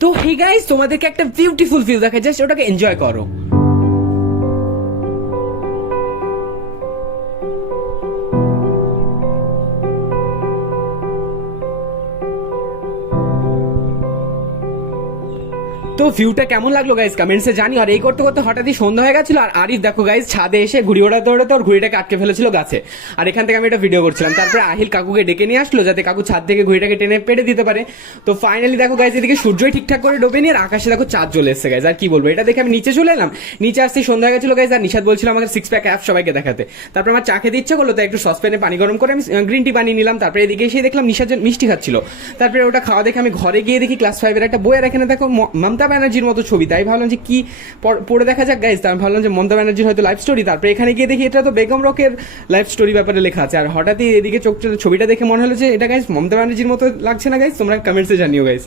তো hey guys, তোমাদেরকে একটা বিউটিফুল ভিউ দেখা, জাস্ট ওটাকে এনজয় করো। তো ভিউটা কেমন লাগলো গাইস কমেন্টসে জানি। আর এই করতে করতে হঠাৎই সন্ধ্যা হয়ে গেছিল, আর আরিফ দেখো গাইস ছাদে এসে ঘুড়ি ওড়াতে ওড়াতে ওর ঘুড়িটাকে আটকে ফেলেছিল গাছে। আর এখান থেকে আমি একটা ভিডিও করছিলাম, তারপরে আহিল কাকুকে ডেকে নিয়ে আসলো যাতে কাকু ছাদ থেকে ঘুড়িটাকে টেনে পেড়ে দিতে পারে। তো ফাইনালি দেখো গাইস এদিকে সূর্যই ঠিকঠাক করে ডোবে নিয়ে, আর আকাশে দেখো চাঁদ চলে এসেছে গাইস। আর কি বলবো, এটা দেখে আমি নিচে চলে এলাম। নিচে আসতেই সন্ধ্যা হয়ে গেছিল গাইস, আর নিশাদ বলছিল আমাকে 6 প্যাক অ্যাপ সবাইকে দেখাতে। তারপর আমার চা খেতে ইচ্ছা করলো, তাই একটু সসপ্যানে পানি গরম করে আমি গ্রিন টি বানিয়ে নিলাম। তারপরে এদিকে এসে দেখলাম নিশাদ মিষ্টি খাচ্ছিল। তারপরে ওটা খাওয়া দেখে আমি ঘরে গিয়ে দেখি ক্লাস 5 এর একটা বইয়ের এখানে দেখো মমতা ব্যানার্জির মতো ছবি। তাই ভাবলাম যে কি পড়ে দেখা যাক গাইজ। আমি ভাবলাম যে মমতা ব্যানার্জির হয়তো লাইফ স্টোরি। তারপরে এখানে গিয়ে দেখি এটা তো বেগম রকের লাইফ স্টোরি ব্যাপারে লেখা আছে। আর হঠাৎই এদিকে ছবিটা দেখে মনে হলো যে এটা গাইজ মমতা ব্যানার্জির মতো লাগছে না গাইজ? তোমরা কমেন্টসে জানিও গাইজ।